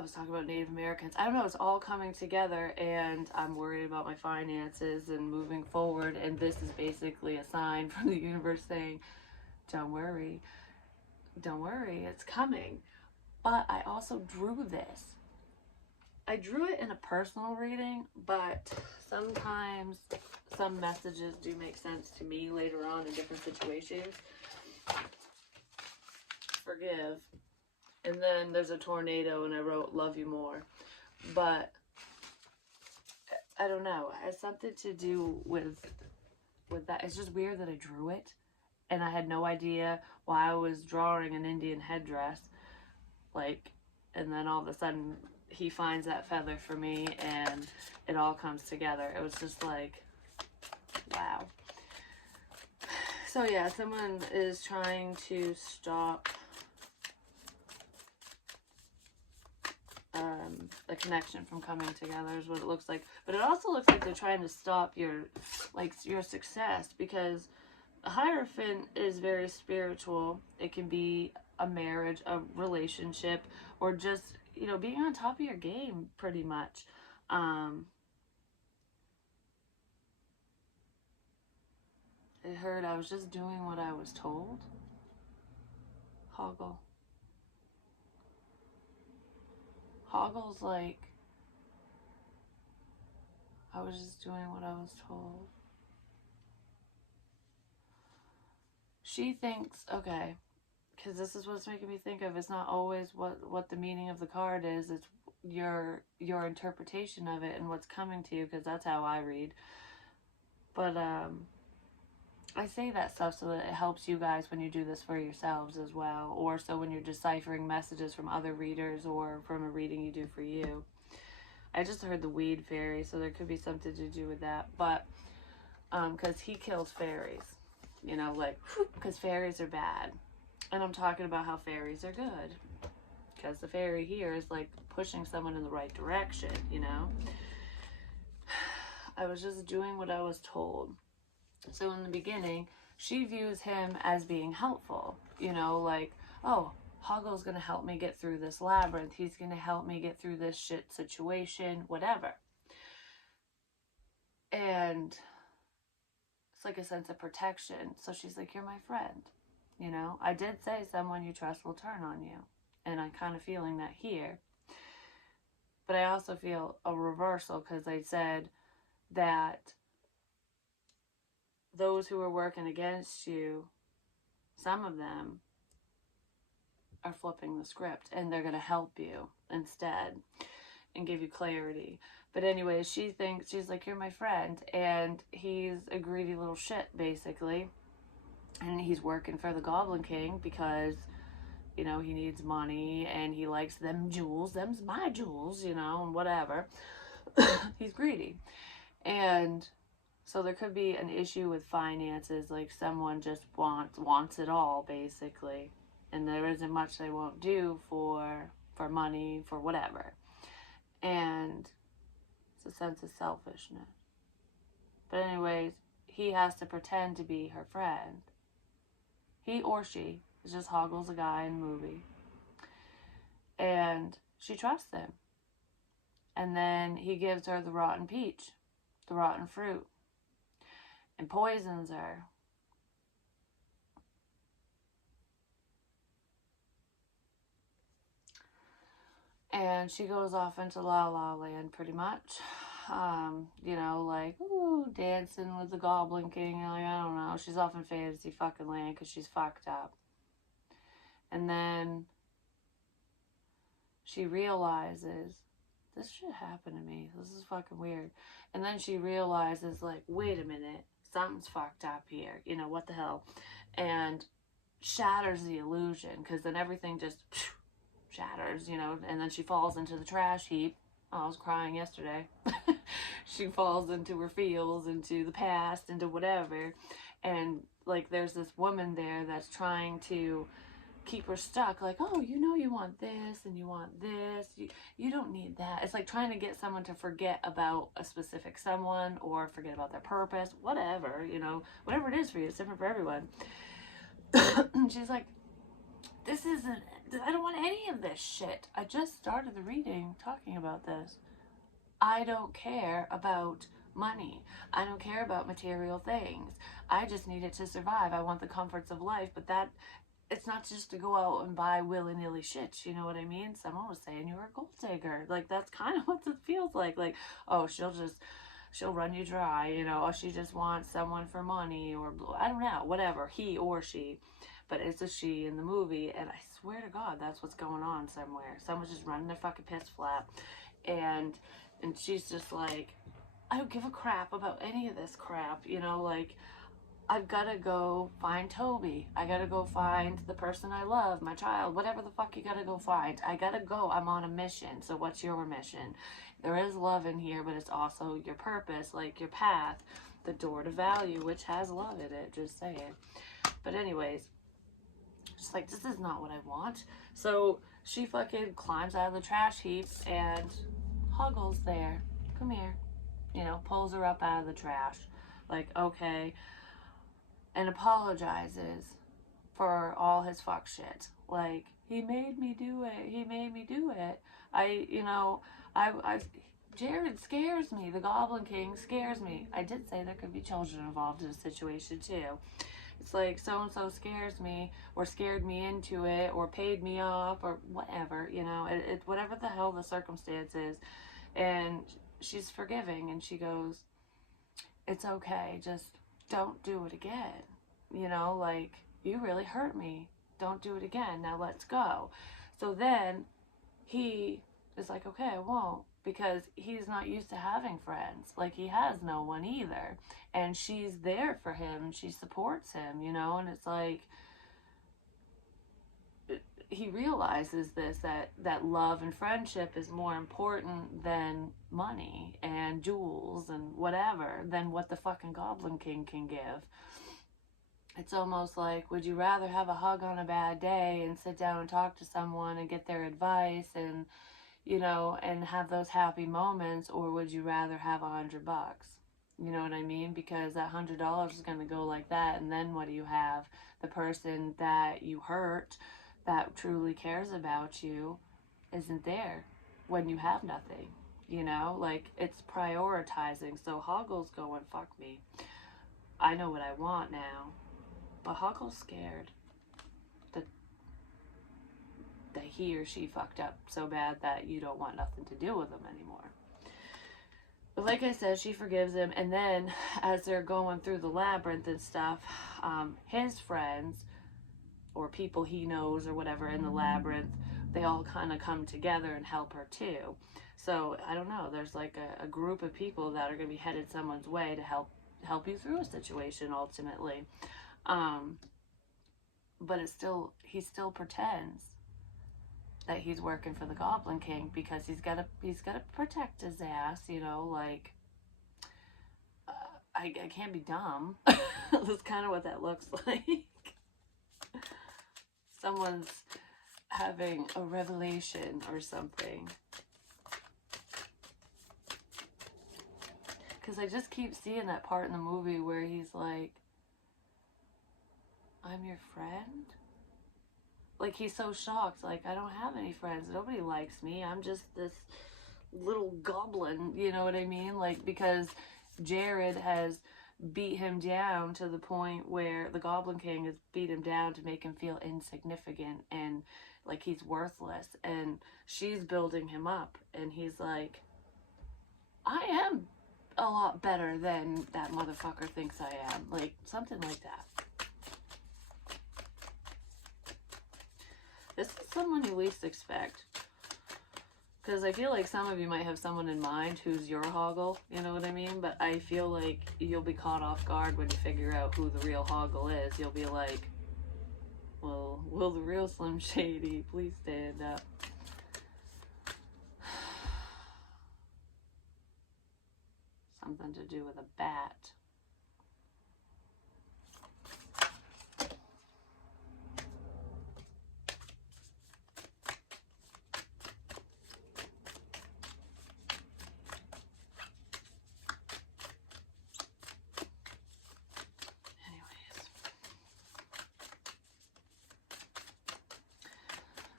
was talking about Native Americans. I don't know, it's all coming together, and I'm worried about my finances and moving forward. And this is basically a sign from the universe saying, don't worry, it's coming. But I also drew this. I drew it in a personal reading, but sometimes some messages do make sense to me later on in different situations. Forgive. And then there's a tornado, and I wrote, love you more. But I don't know. It has something to do with that. It's just weird that I drew it, and I had no idea why I was drawing an Indian headdress. Like, and then all of a sudden he finds that feather for me, and it all comes together. It was just like, wow. So yeah, someone is trying to stop the connection from coming together, is what it looks like. But it also looks like they're trying to stop your success, because a Hierophant is very spiritual. It can be a marriage, a relationship, or just, you know, being on top of your game, pretty much. I heard I was just doing what I was told. Hoggle's like, I was just doing what I was told. She thinks, okay, because this is what it's making me think of. It's not always what the meaning of the card is. It's your interpretation of it and what's coming to you, because that's how I read. But I say that stuff so that it helps you guys when you do this for yourselves as well, or so when you're deciphering messages from other readers or from a reading you do for you. I just heard the weed fairy, so there could be something to do with that. But because he kills fairies, you know, like, because fairies are bad. And I'm talking about how fairies are good, because the fairy here is like pushing someone in the right direction, you know. I was just doing what I was told. So in the beginning, she views him as being helpful, you know, like, oh, Hoggle's going to help me get through this labyrinth. He's going to help me get through this shit situation, whatever. And it's like a sense of protection. So she's like, you're my friend. You know, I did say someone you trust will turn on you. And I'm kind of feeling that here. But I also feel a reversal, because I said that those who are working against you, some of them are flipping the script, and they're going to help you instead and give you clarity. But anyways, she thinks, she's like, you're my friend, and he's a greedy little shit, basically. And he's working for the Goblin King because, you know, he needs money, and he likes them jewels. Them's my jewels, you know, and whatever. He's greedy. And so there could be an issue with finances, like someone just wants it all, basically. And there isn't much they won't do for money, for whatever. And it's a sense of selfishness. But anyways, he has to pretend to be her friend. He or she. It's just Hoggle's a guy in the movie. And she trusts him. And then he gives her the rotten peach, the rotten fruit, and poisons her. And And she goes off into La La Land pretty much. You know, like, ooh, dancing with the Goblin King. Like, I don't know. She's off in fantasy fucking land because she's fucked up. And then she realizes, this shit happened to me. This is fucking weird. And then she realizes, like, wait a minute. Something's fucked up here. You know, what the hell? And shatters the illusion, because then everything just shatters, you know, and then she falls into the trash heap. Oh, I was crying yesterday. She falls into her feels, into the past, into whatever. And, like, there's this woman there that's trying to keep her stuck, like, oh, you know, you want this and you want this, you don't need that. It's like trying to get someone to forget about a specific someone or forget about their purpose, whatever, you know, whatever it is for you. It's different for everyone. She's like, this isn't, I don't want any of this shit. I just started the reading talking about this. I don't care about money. I don't care about material things. I just need it to survive. I want the comforts of life, but that, it's not just to go out and buy willy-nilly shit, you know what I mean? Someone was saying you're a gold digger. Like, that's kind of what it feels like. Like, oh, she'll run you dry, you know, or she just wants someone for money, or I don't know, whatever, he or she. But it's a she in the movie, and I swear to God, that's what's going on somewhere. Someone's just running their fucking piss flat, and she's just like, I don't give a crap about any of this crap, you know, like, I've got to go find Toby. I got to go find the person I love, my child, whatever the fuck you got to go find. I got to go. I'm on a mission. So what's your mission? There is love in here, but it's also your purpose, like your path, the door to value, which has love in it, just saying. But anyways, she's like, this is not what I want. So she fucking climbs out of the trash heap, and Huggle's there. Come here. You know, pulls her up out of the trash. Like, okay. And apologizes for all his fuck shit. Like, he made me do it. He made me do it. Jared scares me. The Goblin King scares me. I did say there could be children involved in a situation too. It's like, so-and-so scares me, or scared me into it, or paid me off, or whatever, you know, whatever the hell the circumstance is. And she's forgiving, and she goes, it's okay, just don't do it again. You know, like, you really hurt me. Don't do it again. Now let's go. So then he is like, okay, I won't, because he's not used to having friends. Like, he has no one either. And she's there for him, and she supports him, you know, and it's like, he realizes this, that love and friendship is more important than money and jewels and whatever, than what the fucking Goblin King can give. It's almost like, would you rather have a hug on a bad day and sit down and talk to someone and get their advice and, you know, and have those happy moments, or would you rather have $100? You know what I mean? Because that $100 is going to go like that, and then what do you have? The person that you hurt, that truly cares about you, isn't there when you have nothing, you know? Like, it's prioritizing. So Hoggle's going, fuck me. I know what I want now. But Hoggle's scared that he or she fucked up so bad that you don't want nothing to do with them anymore. But like I said, she forgives him, and then as they're going through the labyrinth and stuff, his friends, or people he knows or whatever in the labyrinth, they all kind of come together and help her too. So I don't know, there's like a group of people that are going to be headed someone's way to help you through a situation ultimately. But he still pretends that he's working for the Goblin King, because he's got to protect his ass, you know, like, I can't be dumb. That's kind of what that looks like. Someone's having a revelation or something. Because I just keep seeing that part in the movie where he's like, I'm your friend? Like, he's so shocked. Like, I don't have any friends. Nobody likes me. I'm just this little goblin, you know what I mean? Like, because Jared has beat him down to the point where the Goblin King has beat him down to make him feel insignificant and, like, like he's worthless, and she's building him up, and he's like, I am a lot better than that motherfucker thinks I am. Like, something like that. This is someone you least expect. Because I feel like some of you might have someone in mind who's your hoggle, you know what I mean? But I feel like you'll be caught off guard when you figure out who the real hoggle is. You'll be like, well, will the real Slim Shady please stand up? Something to do with a bat.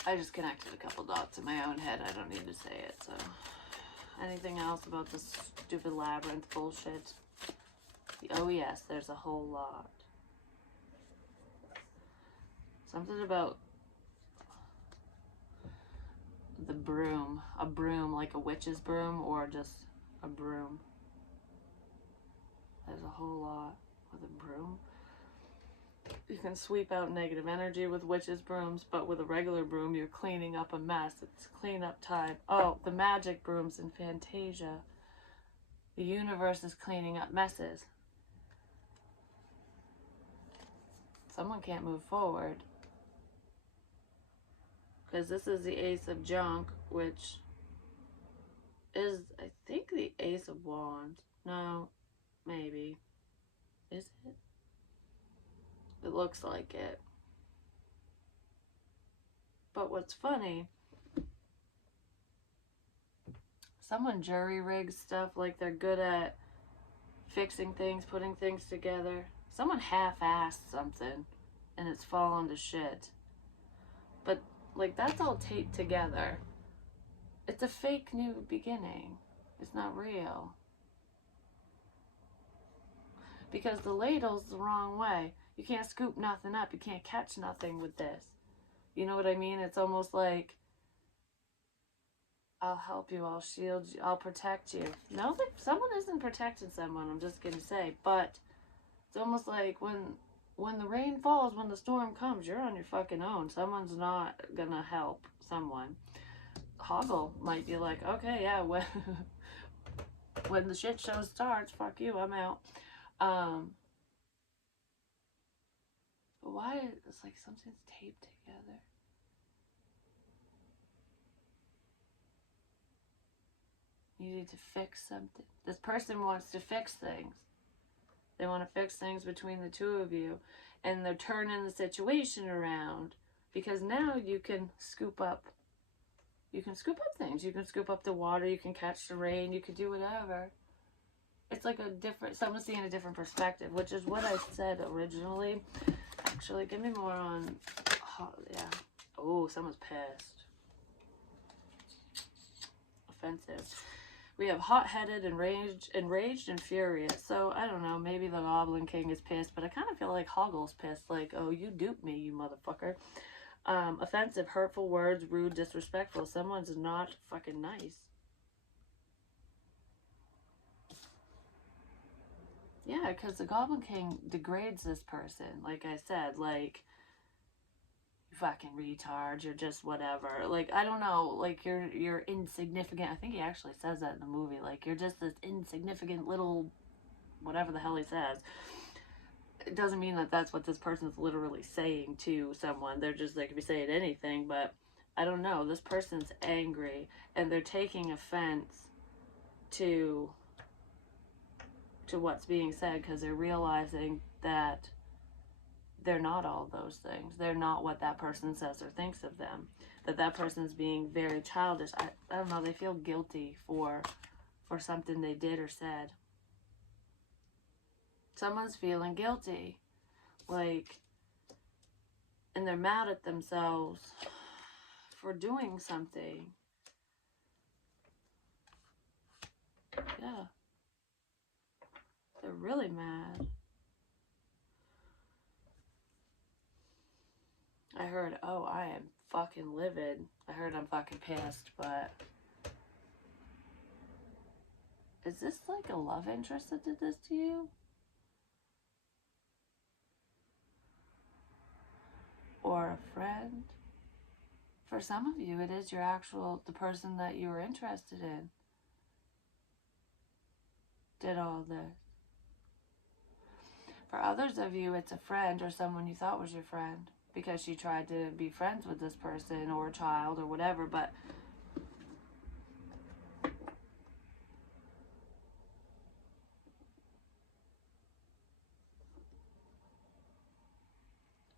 I just connected a couple dots in my own head. I don't need to say it, so. Anything else about this stupid labyrinth bullshit? Oh yes, there's a whole lot. Something about the broom. A broom, like a witch's broom, or just a broom. There's a whole lot with a broom. You can sweep out negative energy with witches' brooms, but with a regular broom, you're cleaning up a mess. It's cleanup time. Oh, the magic brooms in Fantasia. The universe is cleaning up messes. Someone can't move forward. Because this is the Ace of Junk, which is, I think, the Ace of Wands. No, maybe. Is it? It looks like it. But what's funny, someone jury rigs stuff, like they're good at fixing things, putting things together. Someone half-assed something and it's fallen to shit. But like, that's all taped together. It's a fake new beginning. It's not real. Because the ladle's the wrong way. You can't scoop nothing up. You can't catch nothing with this. You know what I mean? It's almost like, I'll help you, I'll shield you, I'll protect you. No, someone isn't protecting someone, I'm just gonna say. But it's almost like when the rain falls, when the storm comes, you're on your fucking own. Someone's not gonna help someone. Hoggle might be like, okay, yeah, when the shit show starts, fuck you, I'm out. But why? It's like something's taped together. You need to fix something. This person wants to fix things. They want to fix things between the two of you. And they're turning the situation around. Because now you can scoop up. You can scoop up things. You can scoop up the water. You can catch the rain. You can do whatever. It's like a different, someone's seeing a different perspective. Which is what I said originally. Actually, give me more on, oh, yeah. Oh, someone's pissed. Offensive. We have hot-headed, enraged, and furious. So, I don't know, maybe the Goblin King is pissed, but I kind of feel like Hoggle's pissed. Like, oh, you duped me, you motherfucker. Offensive, hurtful words, rude, disrespectful. Someone's not fucking nice. Yeah, because the Goblin King degrades this person. Like I said, like, you fucking retard, you're just whatever. Like, I don't know, like, you're insignificant. I think he actually says that in the movie. Like, you're just this insignificant little, whatever the hell he says. It doesn't mean that that's what this person's literally saying to someone. They're just, they could be saying anything, but I don't know. This person's angry, and they're taking offense to what's being said, because they're realizing that they're not all those things. They're not what that person says or thinks of them. That person's being very childish. I don't know, they feel guilty for something they did or said. Someone's feeling guilty. Like, and they're mad at themselves for doing something. Yeah. They're really mad. I heard, oh, I am fucking livid. I heard I'm fucking pissed, but... Is this like a love interest that did this to you? Or a friend? For some of you, it is the person that you were interested in. Did all this. For others of you, it's a friend or someone you thought was your friend because she tried to be friends with this person or a child or whatever, but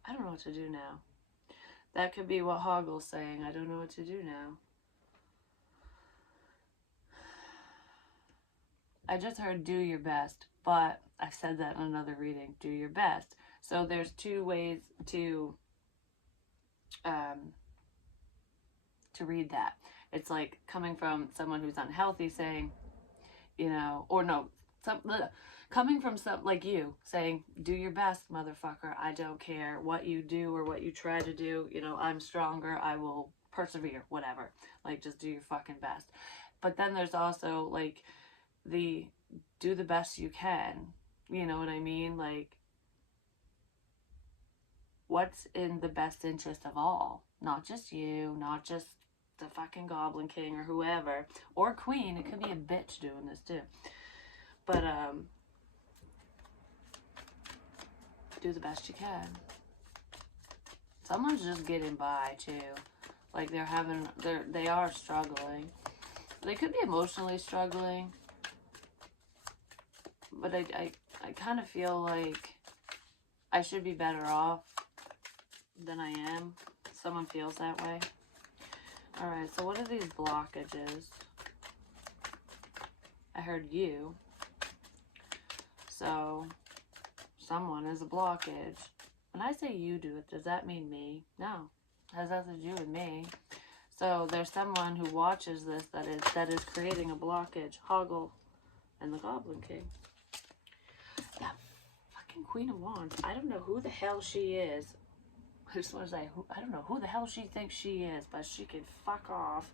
I don't know what to do now. That could be what Hoggle's saying. I don't know what to do now. I just heard do your best, but I've said that in another reading. Do your best. So there's two ways to read that. It's like coming from someone who's unhealthy saying, you know, or no, coming from some like you saying, do your best, motherfucker. I don't care what you do or what you try to do. You know, I'm stronger. I will persevere, whatever. Like, just do your fucking best. But then there's also like the do the best you can. You know what I mean? Like, what's in the best interest of all? Not just you, not just the fucking Goblin King or whoever, or Queen. It could be a bitch doing this too. But do the best you can. Someone's just getting by too. Like they are struggling. They could be emotionally struggling. But I kind of feel like I should be better off than I am. Someone feels that way. Alright, so what are these blockages? I heard you. So, someone is a blockage. When I say you do it, does that mean me? No. It has nothing to do with me. So, there's someone who watches this that is creating a blockage. Hoggle and the Goblin King. That fucking Queen of Wands. I don't know who the hell she is. I just want to say, I don't know who the hell she thinks she is, but she can fuck off.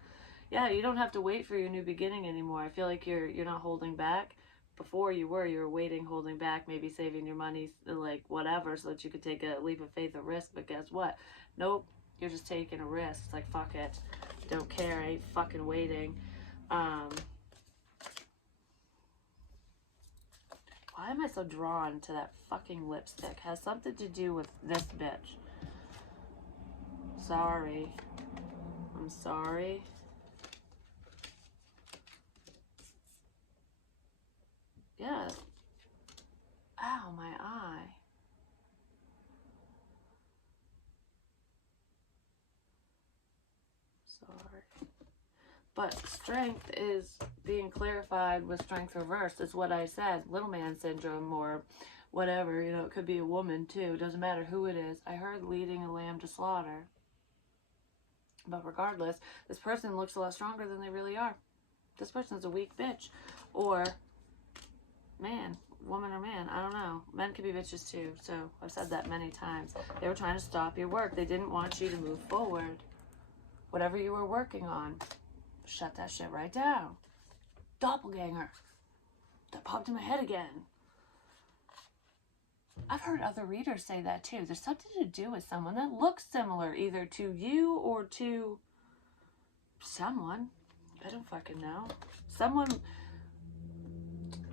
Yeah, you don't have to wait for your new beginning anymore. I feel like you're not holding back. Before you were waiting, holding back, maybe saving your money, like whatever, so that you could take a leap of faith, a risk. But guess what? Nope, you're just taking a risk. It's like, fuck it. Don't care. I ain't fucking waiting. Why am I so drawn to that fucking lipstick? Has something to do with this bitch. Sorry. I'm sorry. Yeah. Ow, my eye. Sorry. But strength is being clarified with strength reversed. Is what I said. Little man syndrome or whatever. You know, it could be a woman too. Doesn't matter who it is. I heard leading a lamb to slaughter. But regardless, this person looks a lot stronger than they really are. This person's a weak bitch. Or man, woman or man, I don't know. Men can be bitches too. So I've said that many times. They were trying to stop your work. They didn't want you to move forward. Whatever you were working on, shut that shit right down. Doppelganger. That popped in my head again. I've heard other readers say that too. There's something to do with someone that looks similar, either to you or to someone. I don't fucking know. Someone,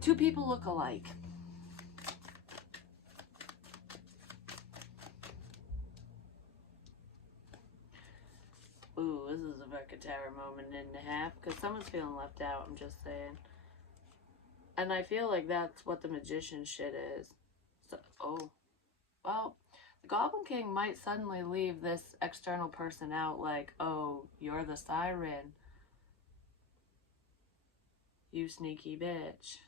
two people look alike. Ooh, this is a fucking tower moment and a half, because someone's feeling left out, I'm just saying. And I feel like that's what the magician shit is. So, oh, well, the Goblin King might suddenly leave this external person out like, oh, you're the siren. You sneaky bitch.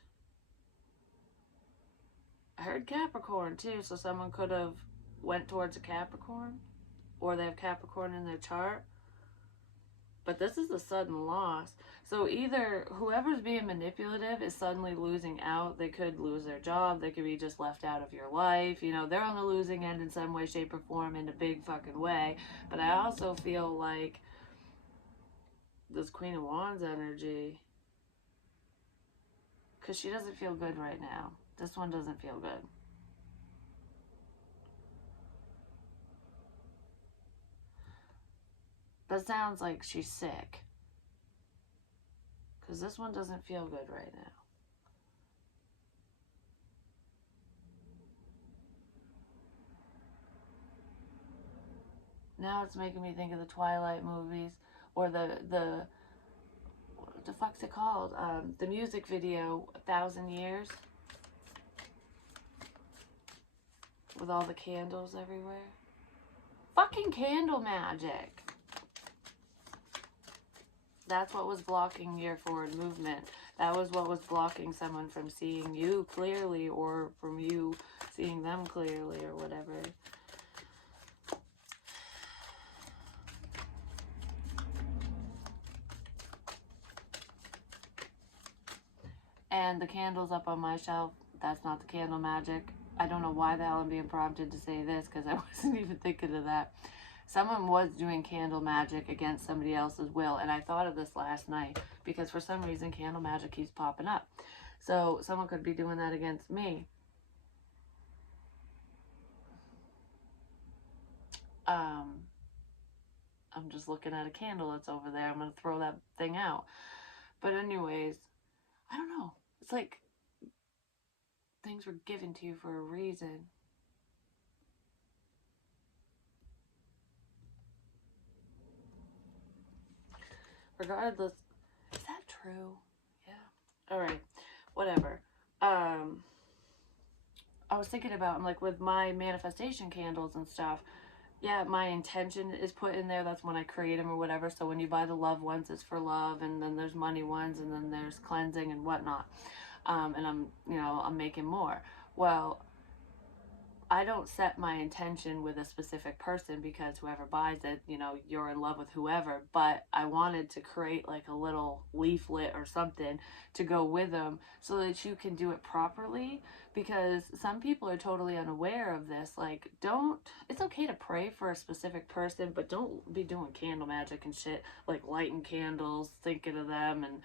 I heard Capricorn too, so someone could have went towards a Capricorn. Or they have Capricorn in their chart. But this is a sudden loss. So either whoever's being manipulative is suddenly losing out. They could lose their job. They could be just left out of your life. You know, they're on the losing end in some way, shape, or form in a big fucking way. But I also feel like this Queen of Wands energy, because she doesn't feel good right now. This one doesn't feel good. That sounds like she's sick. Because this one doesn't feel good right now. Now it's making me think of the Twilight movies. Or the what the fuck's it called? The music video, 1,000 Years. With all the candles everywhere. Fucking candle magic. That's what was blocking your forward movement. That was what was blocking someone from seeing you clearly, or from you seeing them clearly, or whatever. And the candles up on my shelf, that's not the candle magic. I don't know why the hell I'm being prompted to say this, because I wasn't even thinking of that. Someone was doing candle magic against somebody else's will, and I thought of this last night, because for some reason candle magic keeps popping up. So someone could be doing that against me. I'm just looking at a candle that's over there. I'm going to throw that thing out. But anyways, I don't know. It's like things were given to you for a reason. Regardless, is that true? Yeah. All right. Whatever. I was thinking about, I'm like, with my manifestation candles and stuff, yeah, my intention is put in there. That's when I create them or whatever. So when you buy the love ones, it's for love, and then there's money ones, and then there's cleansing and whatnot. And I'm making more. Well, I don't set my intention with a specific person, because whoever buys it, you're in love with whoever. But I wanted to create like a little leaflet or something to go with them, so that you can do it properly. Because some people are totally unaware of this. Like, it's okay to pray for a specific person, but don't be doing candle magic and shit, like lighting candles, thinking of them, and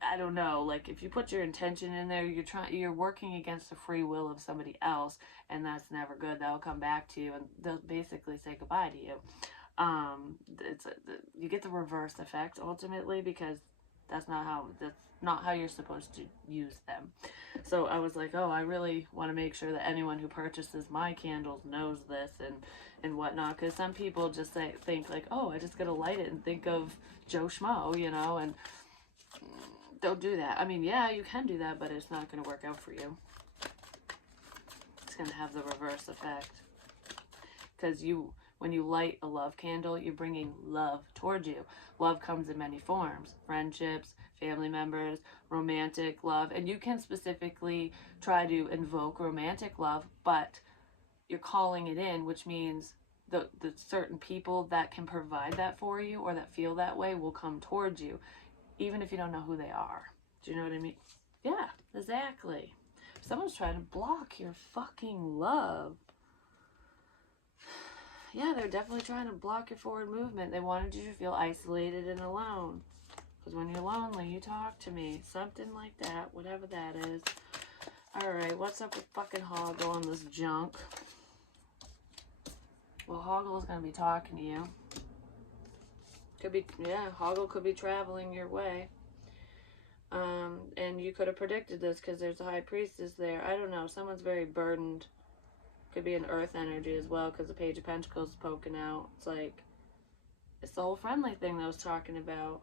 I don't know, like, if you put your intention in there, you're working against the free will of somebody else, and that's never good. That'll come back to you, and they'll basically say goodbye to you. You get the reverse effect ultimately, because that's not how you're supposed to use them. So I was like, oh, I really want to make sure that anyone who purchases my candles knows this and whatnot, because some people just think like, oh, I just gotta light it and think of Joe Schmo, and don't do that. I mean, yeah, you can do that, but it's not going to work out for you. It's going to have the reverse effect. Because when you light a love candle, you're bringing love towards you. Love comes in many forms. Friendships, family members, romantic love. And you can specifically try to invoke romantic love, but you're calling it in, which means the certain people that can provide that for you, or that feel that way, will come towards you, even if you don't know who they are. Do you know what I mean? Yeah, exactly. Someone's trying to block your fucking love. Yeah, they're definitely trying to block your forward movement. They wanted you to feel isolated and alone. Because when you're lonely, you talk to me. Something like that, whatever that is. Alright, what's up with fucking Hoggle and this junk? Well, Hoggle's gonna be talking to you. Could be, yeah, Hoggle could be traveling your way. And you could have predicted this, because there's a High Priestess there. I don't know, someone's very burdened. Could be an earth energy as well, because the Page of Pentacles is poking out. It's like, it's the whole friendly thing that I was talking about.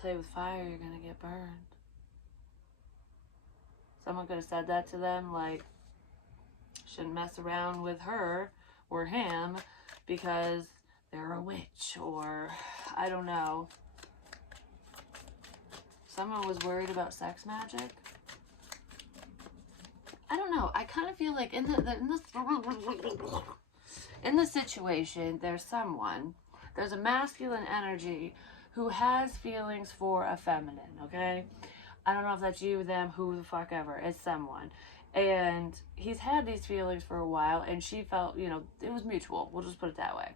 Play with fire, you're gonna get burned. Someone could have said that to them, like, shouldn't mess around with her or him because they're a witch, or I don't know. Someone was worried about sex magic. I don't know. I kind of feel like in this situation, there's someone There's a masculine energy who has feelings for a feminine, okay? I don't know if that's you, them, who the fuck ever. It's someone. And he's had these feelings for a while, and she felt, you know, it was mutual. We'll just put it that way.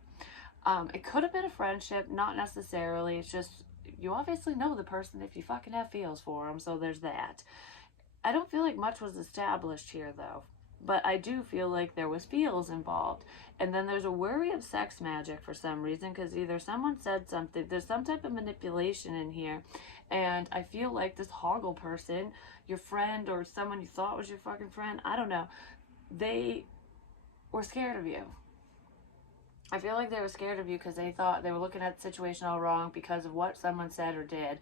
It could have been a friendship, not necessarily. It's just, you obviously know the person if you fucking have feels for them, so there's that. I don't feel like much was established here, though. But I do feel like there was feels involved. And then there's a worry of sex magic for some reason, because either someone said something, there's some type of manipulation in here. And I feel like this hoggle person, your friend or someone you thought was your fucking friend, I don't know, they were scared of you. I feel like they were scared of you because they thought they were looking at the situation all wrong because of what someone said or did.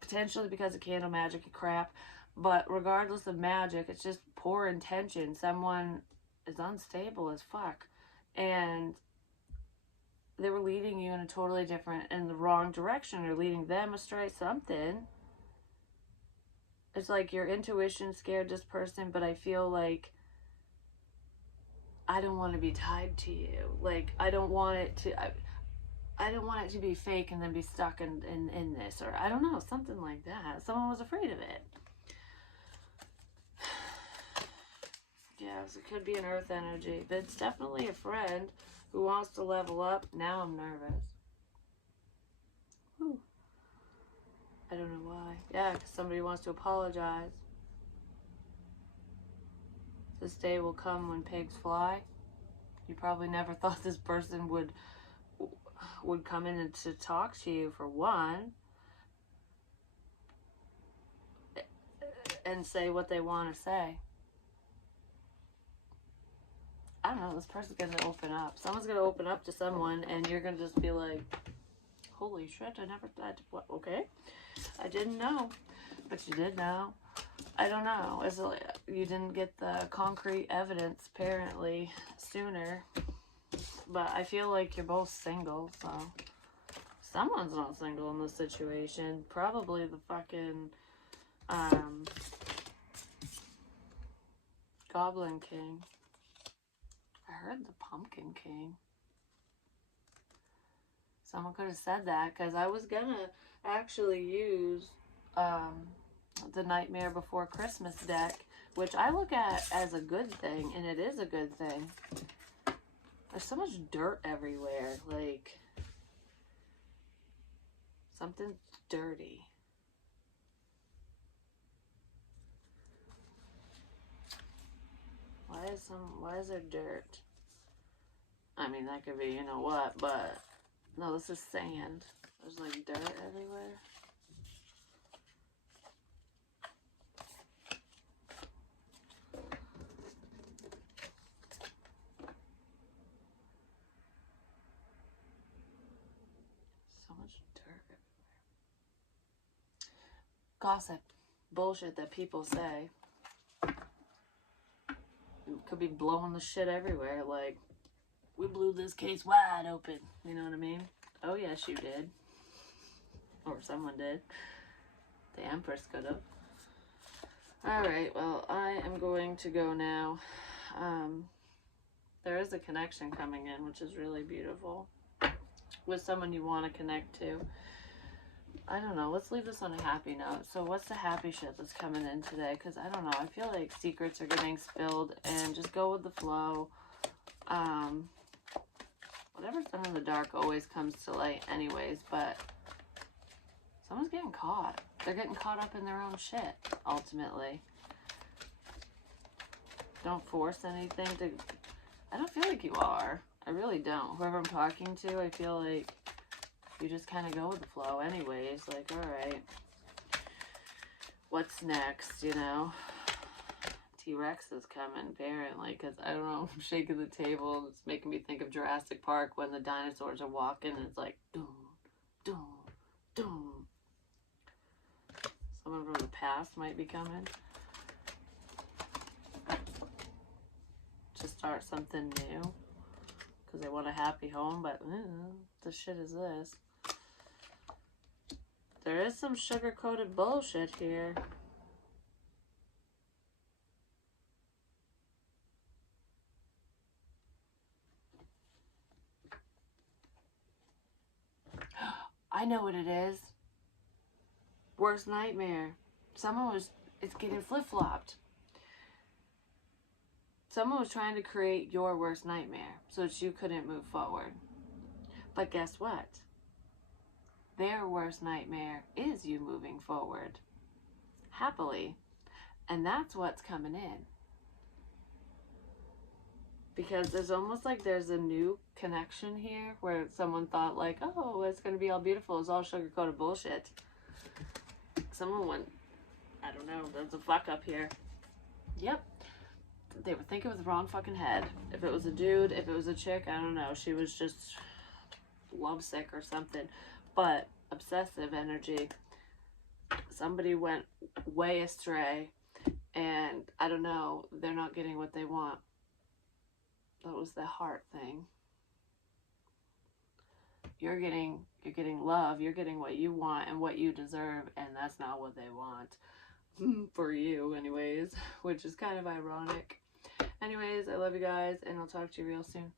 Potentially because of candle magic and crap. But regardless of magic, it's just poor intention. Someone is unstable as fuck. And they were leading you in a totally different, in the wrong direction, or leading them astray, something. It's like your intuition scared this person, but I feel like I don't want to be tied to you. Like, I don't want it to, I don't want it to be fake and then be stuck in this, or I don't know, something like that. Someone was afraid of it. Yes, it could be an earth energy, but it's definitely a friend who wants to level up. Now I'm nervous. Whew. I don't know why. Yeah, because somebody wants to apologize. This day will come when pigs fly. You probably never thought this person would come in and to talk to you, for one, and say what they want to say. I don't know, this person's going to open up. Someone's going to open up to someone, and you're going to just be like, holy shit, I never thought, what, okay? I didn't know, but you did know. I don't know. It's like you didn't get the concrete evidence, apparently, sooner. But I feel like you're both single, so someone's not single in this situation. Probably the fucking, Goblin King. I heard the Pumpkin King. Someone could have said that, because I was gonna actually use the Nightmare Before Christmas deck, which I look at as a good thing, and it is a good thing. There's so much dirt everywhere, like something's dirty. Why is there dirt? I mean, that could be, you know what, but no, this is sand. There's like dirt everywhere. So much dirt everywhere. Gossip. Bullshit that people say. Could be blowing the shit everywhere, like, we blew this case wide open, you know what I mean? Oh yes, you did. Or someone did. The Empress could have. Alright, well, I am going to go now. There is a connection coming in, which is really beautiful. With someone you want to connect to. I don't know. Let's leave this on a happy note. So what's the happy shit that's coming in today? Because I don't know. I feel like secrets are getting spilled, and just go with the flow. Whatever's done in the dark always comes to light anyways, but someone's getting caught. They're getting caught up in their own shit, ultimately. Don't force anything to... I don't feel like you are. I really don't. Whoever I'm talking to, I feel like you just kind of go with the flow anyways. Like, alright, what's next, you know? T-Rex is coming, apparently, because, I don't know, I'm shaking the table. It's making me think of Jurassic Park when the dinosaurs are walking, and it's like, doom, doom, doom. Someone from the past might be coming to start something new, because they want a happy home, but the shit is this? There is some sugar-coated bullshit here. I know what it is. Worst nightmare. It's getting flip-flopped. Someone was trying to create your worst nightmare so that you couldn't move forward. But guess what? Their worst nightmare is you moving forward. Happily. And that's what's coming in. Because there's almost like there's a new connection here where someone thought like, oh, it's going to be all beautiful. It's all sugar-coated bullshit. Someone went, I don't know, there's a fuck up here. Yep. They were thinking with the wrong fucking head. If it was a dude, if it was a chick, I don't know. She was just lovesick or something. But obsessive energy. Somebody went way astray. And I don't know, they're not getting what they want. That was the heart thing. You're getting love. You're getting what you want and what you deserve. And that's not what they want. For you, anyways. Which is kind of ironic. Anyways, I love you guys. And I'll talk to you real soon.